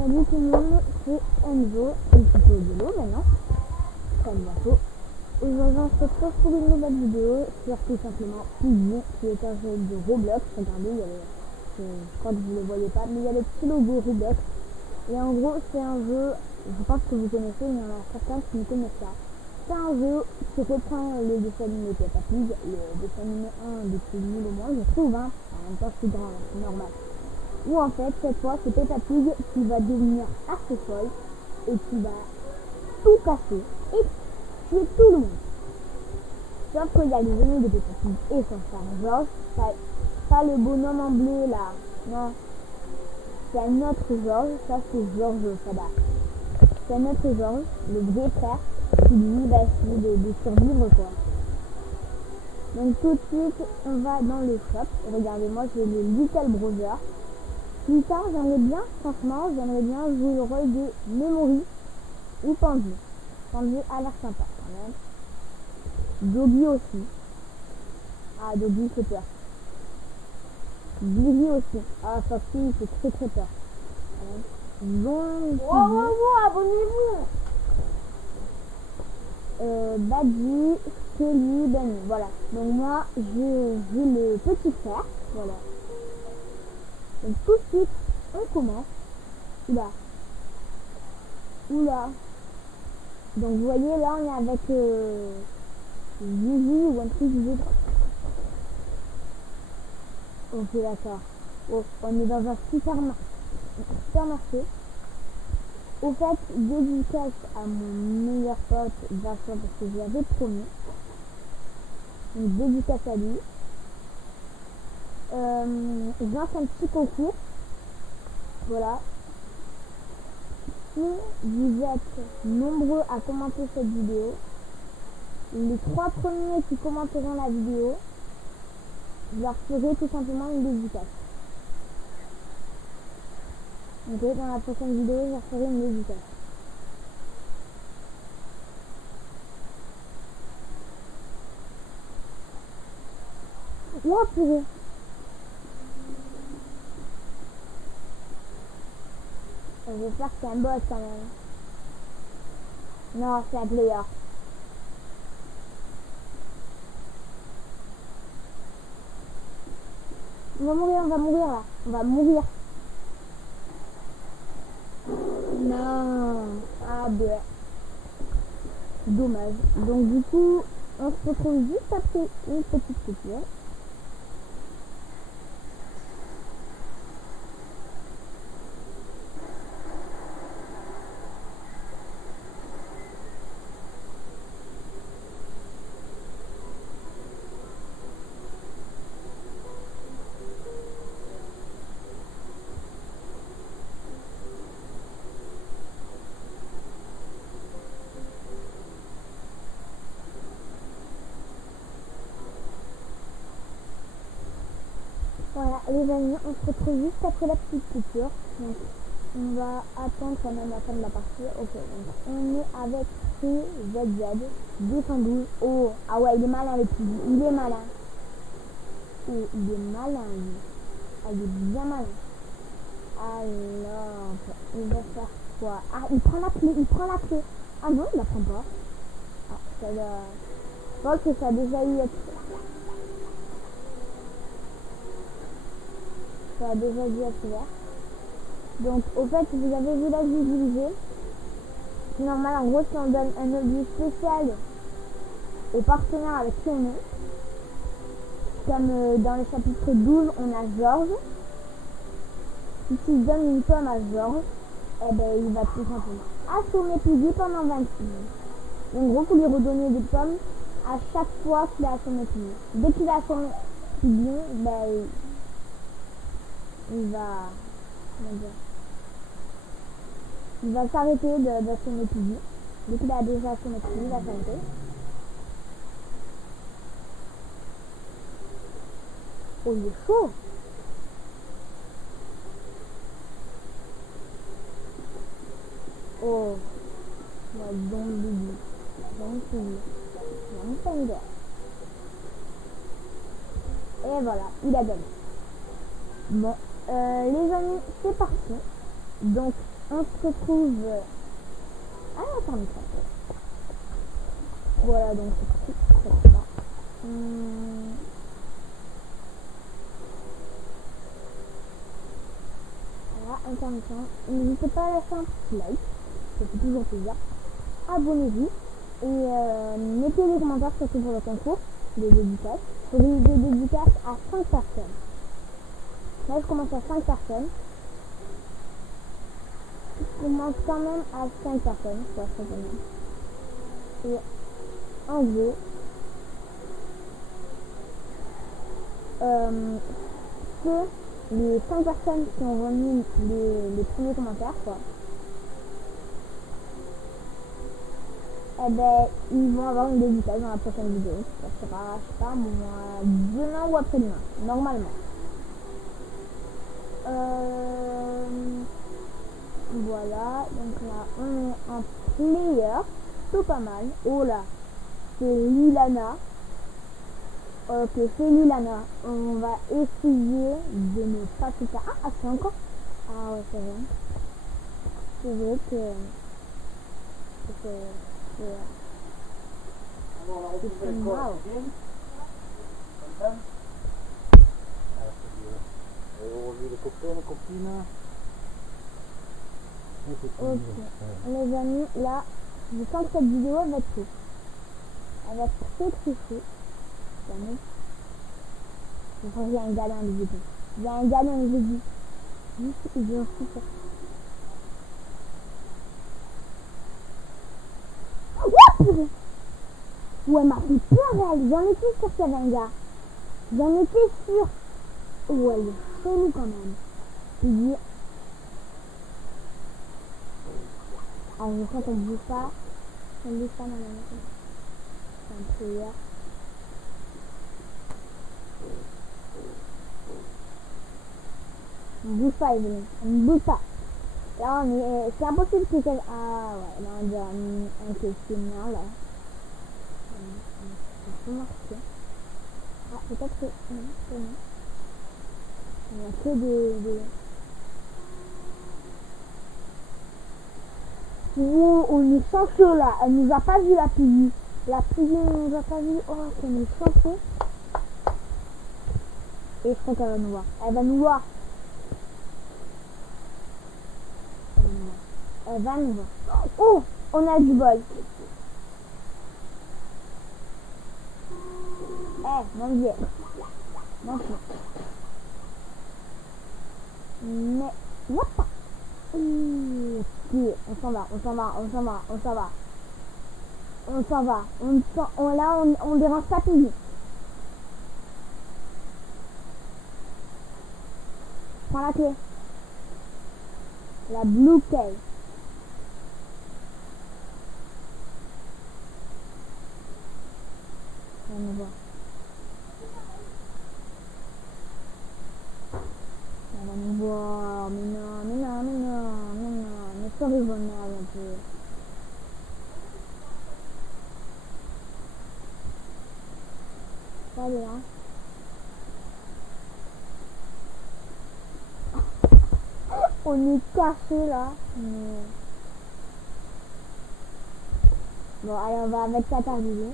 Salut tout le monde, c'est Enzo, et plutôt de l'eau maintenant, comme bientôt. Aujourd'hui on se retrouve pour une nouvelle vidéo sur tout simplement PUBG, qui est un jeu de Roblox. Regardez, je crois que vous ne le voyez pas, mais il y a le petit logo Roblox. Et en gros c'est un jeu, je pense que vous connaissez, mais il y en a certains qui ne connaissent pas. C'est un jeu qui reprend le dessin animé Peppa Pig, le dessin animé 1 depuis 1000 au moins, je trouve, hein. En même temps je suis grand, c'est normal. Où en fait, cette fois, c'est Peppa Pig qui va devenir assez folle et qui va tout casser et tuer tout le monde. Sauf qu'il y a les ennemis de Peppa Pig et son frère George. Pas le bonhomme en bleu là, non. C'est un autre George, ça c'est George Sada. C'est un autre George, le vrai frère, qui lui va essayer de survivre quoi. Donc tout de suite, on va dans le shop. Regardez, moi j'ai le Little Brother. Plus tard, j'aimerais bien jouer le rôle de Memory ou Pandy. Pandy a l'air sympa quand même. Doggy aussi. Ah, Doggy fait peur. Billy aussi. Ah, Foxy fait très très peur. Abonnez-vous. Badgy, Kelly, Ben. Voilà. Donc moi, j'ai le petit frère. Voilà. Donc tout de suite, on commence. Oula. Donc vous voyez là, on est avec Zizi ou un truc du genre. Ok, d'accord. Oh, on est dans un supermarché. Au fait, dédicace à mon meilleur pote Vincent parce que je l'avais promis. Donc dédicace à lui. Je lance un petit concours. Voilà. Si vous êtes nombreux à commenter cette vidéo, les 3 premiers qui commenteront la vidéo, je leur ferai tout simplement une dédicace. Ok, dans la prochaine vidéo, je leur ferai une dédicace. Oh purée! J'espère que c'est un boss quand même. Non, c'est un player. On va mourir là. On va mourir. Non. Ah ben. Dommage. Donc du coup, on se retrouve juste après une petite coupure. Voilà, les amis, on se retrouve juste après la petite coupure. Donc, on va attendre quand même la fin de la partie. Ok, donc on est avec CZZ 212. Oh, ah ouais, il est malin le petit. Il est malin. Oh, il est malin lui. Ah, il est bien malin. Alors, il va faire quoi? Ah, il prend la clé. Ah non, il la prend pas. Ah, ça doit... Je pense que ça a déjà eu être... Ça a déjà dû être ouvert. Donc au fait, vous avez vu la visibilité. C'est normal, en gros, si on donne un objet spécial au partenaire avec qui on est, comme dans le chapitre 12, on a Georges. Si tu donnes une pomme à Georges, eh ben, il va tout simplement assommer Piggy pendant 26 minutes. En gros, vous lui redonnez des pommes à chaque fois qu'il a assommé Piggy. Dès qu'il a assommé Piggy, ben, il va... Comment dire, il va s'arrêter d'assommer Piggy. Dès qu'il a déjà assommé Piggy, il va s'arrêter. Oh, il est chaud! Oh, la zombie. Et voilà, il a gagné. Bon, les amis, c'est parti. Donc, on se retrouve... Ah, attends, ça. Voilà, donc c'est tout ça. Voilà, intermittent. N'hésitez pas à lâcher un petit like, ça fait toujours plaisir. Abonnez-vous et mettez des commentaires surtout pour le concours des dédicaces. Pour des dédicaces à 5 personnes. Là, je commence à 5 personnes. Je commence quand même à 5 personnes, ça serait pas mal. Et en gros, c'est les 5 personnes qui ont remis les premiers commentaires, quoi. Eh ben, ils vont avoir une dédicace dans la prochaine vidéo. Ça sera, je sais pas, moi, demain ou après-demain, normalement. Voilà, donc là, on est en player, plutôt pas mal. Oh là, c'est Lilana. Ok, c'est Lilana. On va essayer de ne pas tout faire. Ah, c'est encore. Ah ouais, c'est vrai. C'est vrai que c'est Alors, on va retrouver le corps. On revu les copains, les copines. ok. Les amis, là, je sens que cette vidéo va être fou. Elle va être très très fou. Je crois qu'il y a un galin de vidéo. Il y a un galin de vidéo. Juste, il vient aussi faire. Ouais, m'a fait peur, elle. J'en étais sûre qu'il y avait un gars. J'en étais sûre. Ouais, il est chelou quand même. Il dit... Alors, je crois qu'on bouge pas. On bouge pas, normalement. C'est un prière. On bouge pas, Evelyne. On bouge pas. Là, on est... C'est impossible que quelqu'un... Ah, ouais. Là, on dirait un questionnaire, là. On va marquer. Ah, peut-être que... Non, c'est bon. Il n'y a que des... Wow, on est chanceux là, elle nous a pas vu la pluie. La pluie nous a pas vu. Oh, on est chanceux. Et je crois qu'elle va nous voir. Elle va nous voir. Elle va nous voir. Oh, on a du bol. Eh, mon Dieu. Mon Dieu. Mais, what? Ok, on s'en va, on s'en va, on s'en va, on s'en va. On s'en va. Là, on dérange pas tout. Prends la clé. La blue case. On va voir. Elle va nous voir. Mais non, mais non, mais non, mais non. Mais ça arrive un peu. Ça allez, hein. On est caché là. Mais... Bon, allez, on va mettre ça terminé.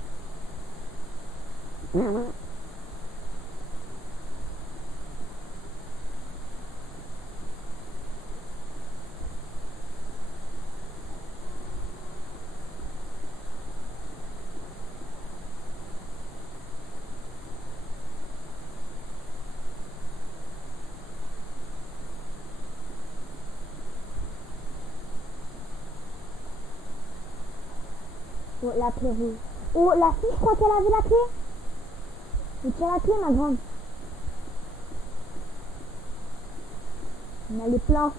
Oh, la clé rouge. Oh, la fille, je crois qu'elle avait la clé. Mais tu as la clé, ma grande. On a les plans.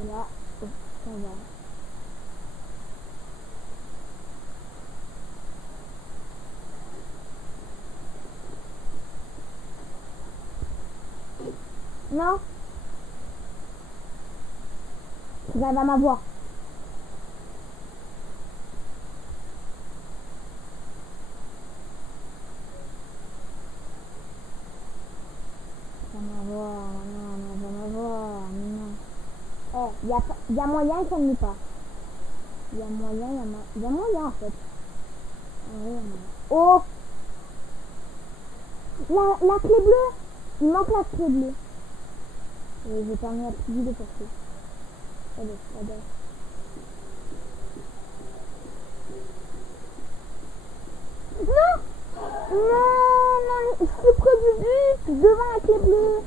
Et là, oh, ça va. Non. J'arrive à m'avoir. Il y a moyen qu'elle n'y pas. Il y a moyen en fait. Oh, la clé bleue. Il manque la clé bleue. Et j'ai permis à plus de passer. Allez. Non, je suis près du but, devant la clé bleue.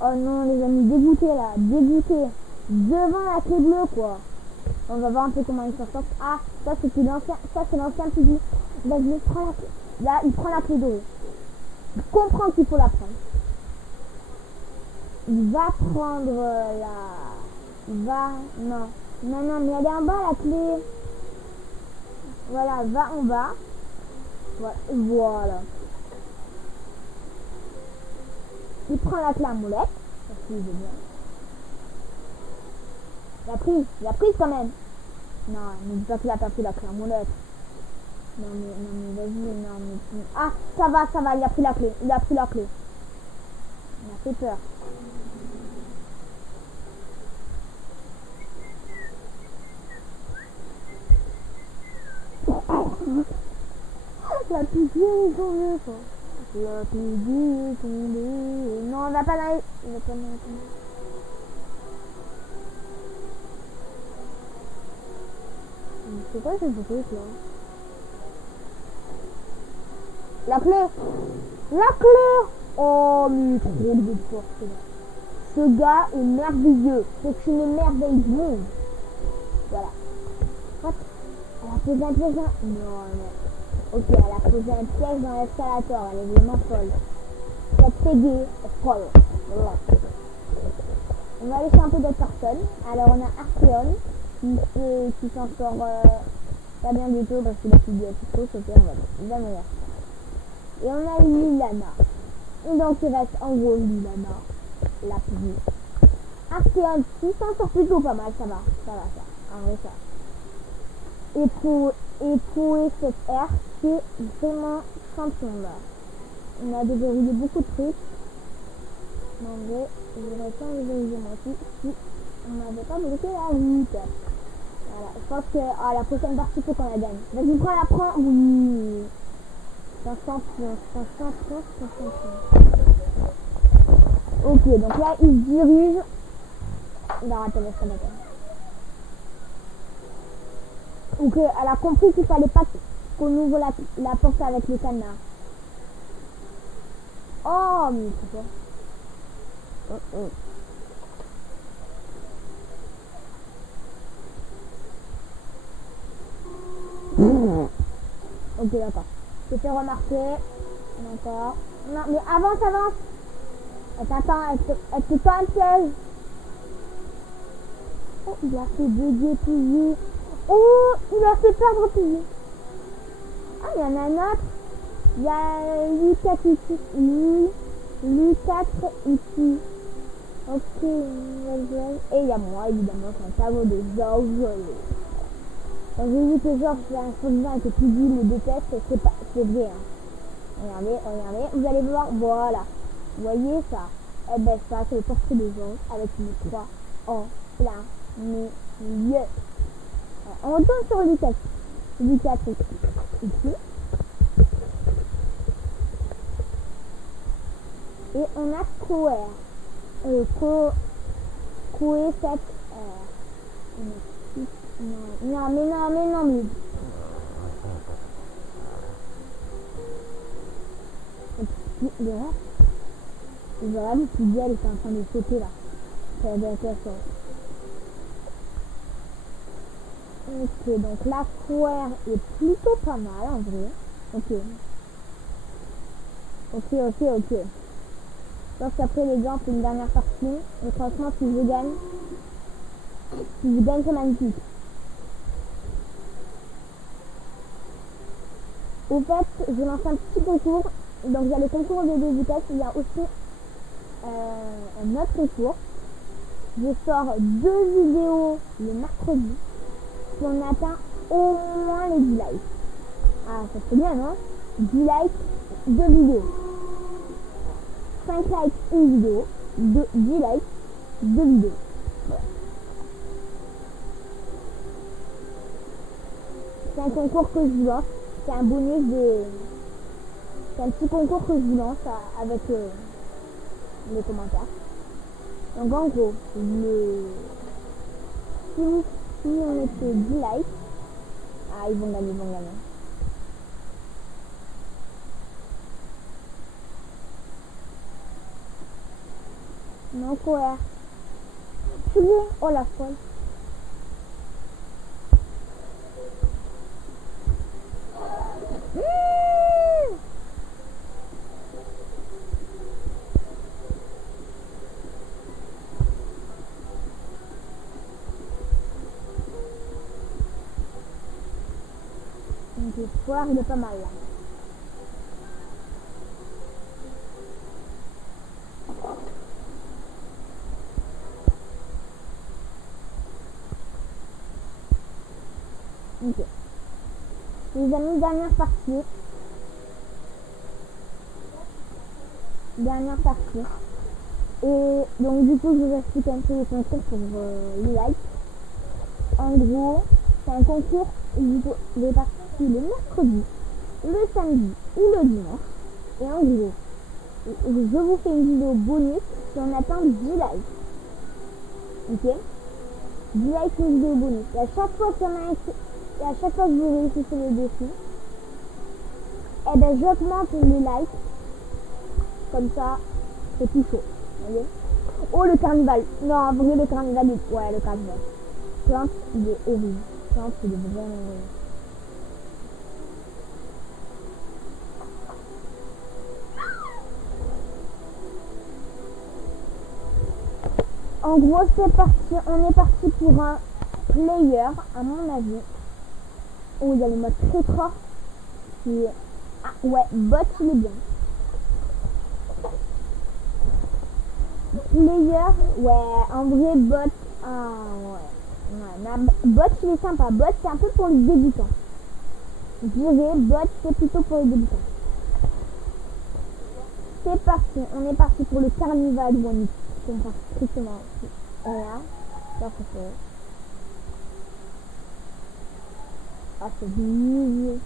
Oh non, les amis, dégoûté là, dégoûté. Devant la clé bleue, quoi. On va voir un peu comment il s'en sort. Ah, ça c'est l'ancien pilier. Vas-y, prends la clé. Là, il prend la clé dorée. Il comprend qu'il faut la prendre. Il va prendre Non, mais elle est en bas, la clé. Voilà, va en bas. Voilà. Il prend la clé à molette. Parce qu'il veut bien. Il a pris quand même. Non, ne dis pas qu'il a pas pris la clé à molette. Non mais vas-y, non mais... Ah, ça va, il a pris la clé. Il a fait peur. La pitié est tombée, quoi. La pitié est tombée. Non, on va pas dans les... C'est quoi ce truc là? La clé. Oh, mais trop de force là. Ce gars est merveilleux. C'est une merveille du monde. Voilà. What? Elle a posé un piège dans... Non. Ok, elle a posé un piège dans l'escalator. Elle est vraiment folle. Cette Peggy est folle. Voilà. On va laisser un peu d'autres personnes. Alors on a Archeon qui s'en sort pas bien du tout parce qu'il a plus de trop sauter, on va mourir. Et on a Lilana. Et donc il reste en gros Lilana, la plus. Archeon qui s'en sort plutôt pas mal, ça va. En vrai ça. Et pour cette R, c'est vraiment champion là. On a déverrouillé beaucoup de trucs. Mais en vrai, j'aurais pas déverrouillé moi aussi si on n'avait pas bloqué la route. Voilà, je pense que la prochaine partie, il faut qu'on la gagne. Vas-y, prends. Oui. Ok, donc là, il se dirige. Non, attends, laisse tomber. Ok, elle a compris qu'il fallait pas qu'on ouvre la porte avec le canard. Oh, mais c'est quoi? Ok, d'accord. Je te fais remarquer. D'accord. Non, mais avance. Attends, elle te tend un piège. Oh, il a fait bugger Piggy. Oh, il a fait perdre Piggy. Ah, il y en a un autre. Il y a Lucas ici. Lucas ici. Ok, et il y a moi, évidemment, c'est un tableau de Georges. Quand j'ai dit que Georges fait un soldat et que Piggy le déteste, c'est vrai. Hein. Regardez, vous allez voir, voilà. Vous voyez ça? Eh ben ça, c'est le portrait de Georges avec une croix en plein milieu. On retourne sur Lucas. Lucas ici. Et on a Coer. Coer 7 Non, mais... Le reste, vraiment, Piggy, elle est en train de sauter là. Ça va être ça. Ok, donc la Coer est plutôt pas mal en vrai. Ok. Je pense qu'après les gars, on fait une dernière partie. Et franchement, si je gagne, c'est magnifique. Au fait, je lance un petit concours. Donc il y a le concours des deux vitesses. Il y a aussi un autre concours. je sors 2 vidéos le mercredi si on atteint au moins les 10 likes. Ah, ça serait bien, non? 10 likes, 2 vidéos. 5 likes, une vidéo. 10 likes, 2 vidéos. Voilà. C'est un concours que je vous lance. C'est un bonus de... C'est un petit concours que je vous lance avec les commentaires. Donc en gros, si on mettait 10 likes, ah, ils vont gagner. Non, quoi? Tu veux? Oh la folle. Donc le soir, il est pas mal là. Ok. Les amis, dernière partie. Et donc du coup, je vous explique un peu le concours pour les likes. En gros, c'est un concours où vous pouvez participer le mercredi, le samedi ou le dimanche. Et en gros, je vous fais une vidéo bonus si on atteint 10 likes. Ok? 10 likes, une vidéo bonus. Et à chaque fois qu'il y en a un et à chaque fois que vous réussissez le défi, eh ben j'augmente les likes. Comme ça, c'est tout chaud. Vous voyez? Oh, le carnaval. Non, en vrai, le carnaval, ouais, le carnaval. Plante, il est horrible. Plante, il est vraiment horrible. En gros, c'est parti. On est parti pour un player, à mon avis. Oh, il y a le mode très fort. Ah, ouais, bot, il est bien. Player, ouais, en vrai, bot, ouais, bot, il est sympa. Bot, c'est un peu pour les débutants. Je dirais, bot, c'est plutôt pour les débutants. C'est parti, on est parti pour le carnival où on comprend strictement rien. Ça, c'est fait. Ah, c'est du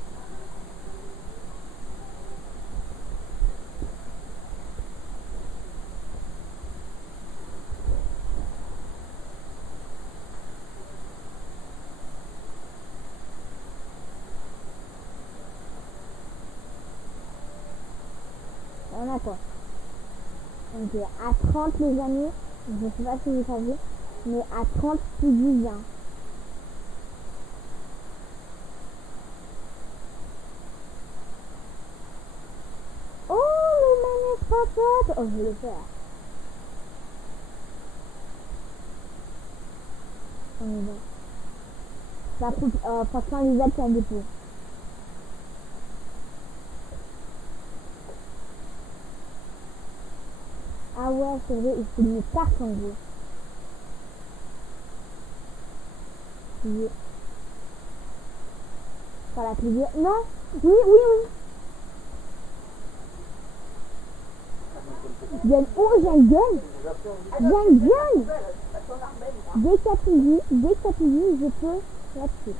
on a quoi? Donc à 30 les amis, je sais pas si vous savez, mais à 30 tu dis bien. Oh le manège papote. Oh je vais le faire. On y va. Ça coupe, franchement les aides c'est un dépôt. Ah ouais, c'est vrai, il faut une carte en gros. Oui. Pas la plaisir. Non. Oui. Oh, j'ai un gun. Dès que tu dis, je peux là-dessus.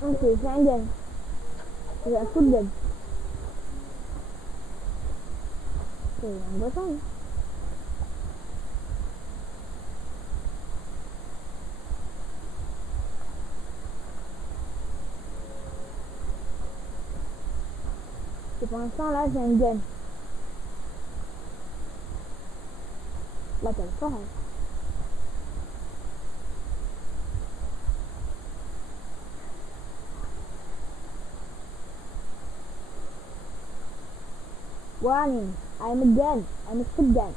Ok, j'ai un gun. J'ai un coup de gun. C'est un beau temps. Et pour l'instant, là, j'ai un gun. Là, t'as le fort, hein. Warning, I'm a gun. I'm a shotgun. gun.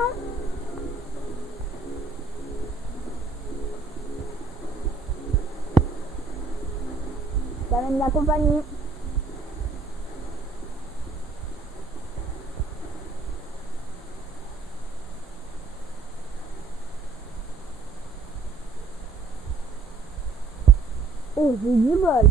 hein. T'amènes la compagnie. Oh, j'ai du bol.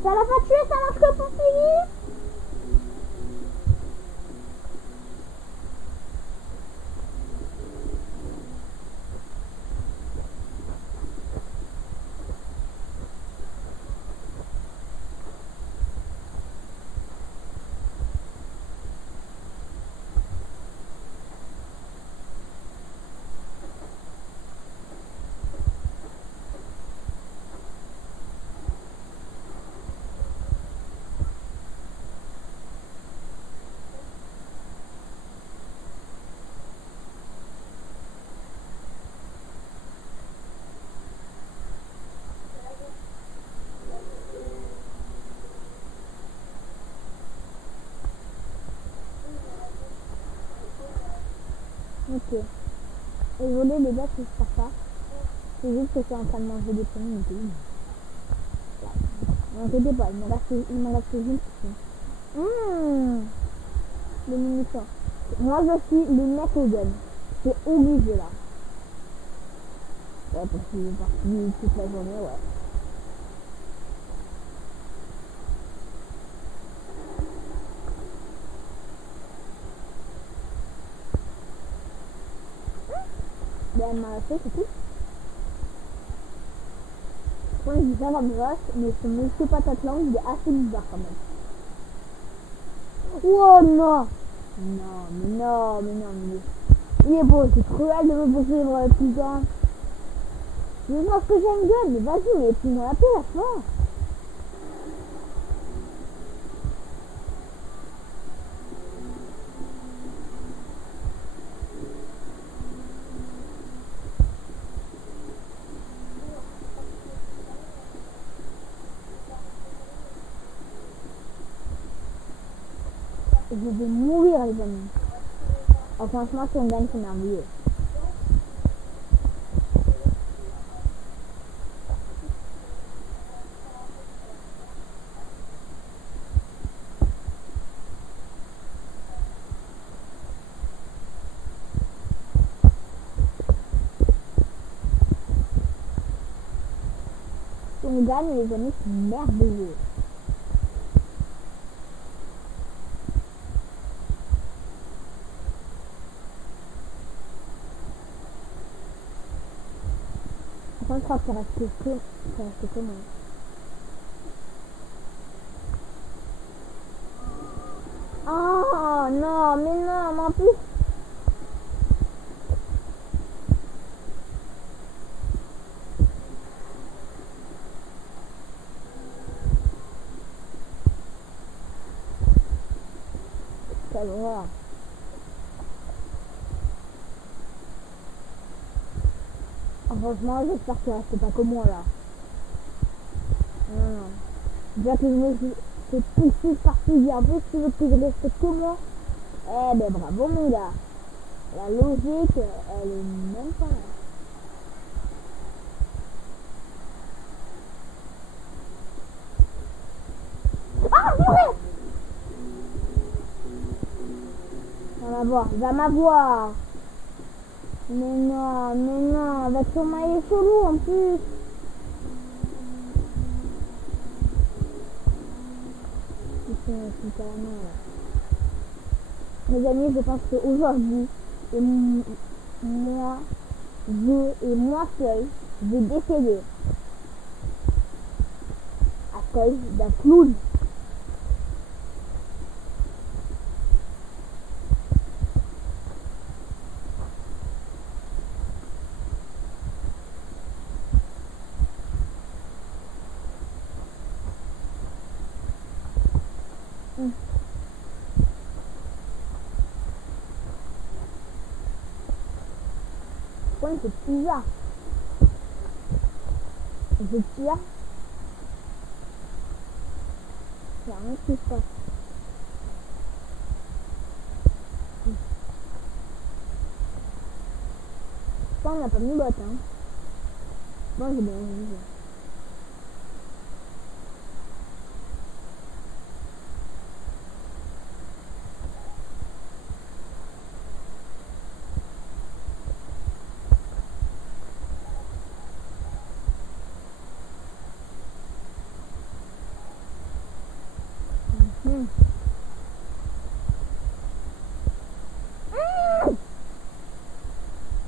Ça l'a pas tué, ça marche que pour finir. Ok. Désolé les gars si je pars pas. C'est juste que je suis en train de manger des pommes. Ne inquiétez pas, il m'en reste juste ici. Les munitions. Moi je suis le mec au gun. C'est obligé là. Ouais, parce que je suis parti toute la journée, ouais. Ben, elle m'a fait, c'est tout. Moi, je dis ça comme rush, mais ce monsieur patate langue, il est assez bizarre quand même. Oh non! Non, mais non, mais non, mais... Il est beau, c'est cruel de me poursuivre tout le temps. Je pense que j'ai une gueule, mais vas-y, mais prends-moi la paix, la fois. Je vais mourir, les amis. Oh, franchement, si on gagne, c'est merveilleux. Si on gagne, les amis, c'est merveilleux. Enfin, je crois que ça reste que moi. Oh non, mais non, mais en plus... Quelle horreur. Oh, franchement, j'espère qu'il reste pas que moi là. Non. Déjà que je me fais pousser par plusieurs. En plus, tu veux que je reste que moi. Eh ben bravo mon gars. La logique, elle est même pas là. Ah, purée! Il va m'avoir. Mais non, avec son maillet chelou en plus. Mes amis, je pense qu'aujourd'hui, moi seul, je vais décéder à cause d'un clown. téléphone, c'est bizarre. Je tire. Il n'y a rien qui se passe. Ça, on n'a pas mis botte, hein. Bon, j'ai bien vu.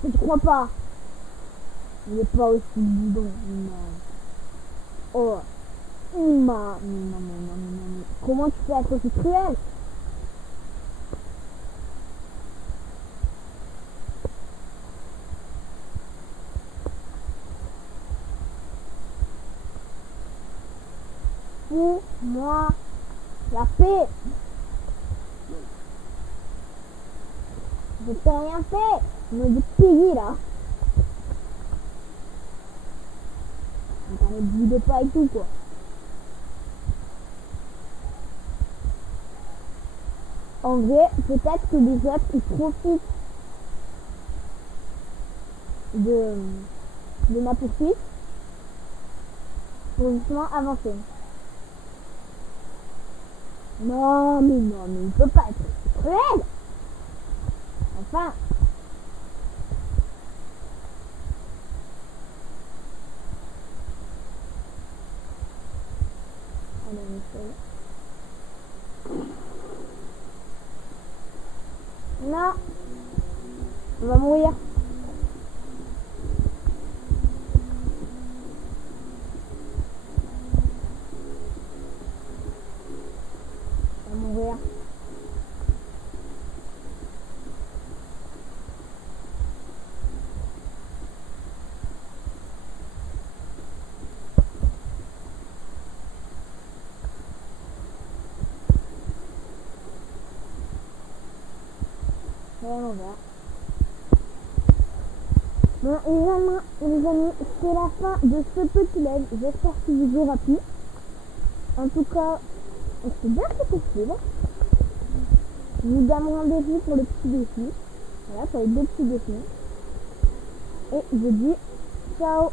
Je crois pas. Il n'est pas aussi bidon. Non. Oh. Non. Comment tu peux être aussi cruel? Fous-moi la paix. Je t'ai rien fait. Je me dis Piggy là. T'en ne boude pas et tout quoi. En vrai, peut-être que les autres ils profitent de ma poursuite pour justement avancer. Non, mais il peut pas être cruel. Enfin. Non. On va mourir. On va mourir. Bon, les amis, c'est la fin de ce petit live. J'espère qu'il vous aura plu. En tout cas, on s'est bien fait suivre. Je vous donne rendez-vous pour le petit défi. Voilà, ça va être deux petits défis. Et je dis ciao.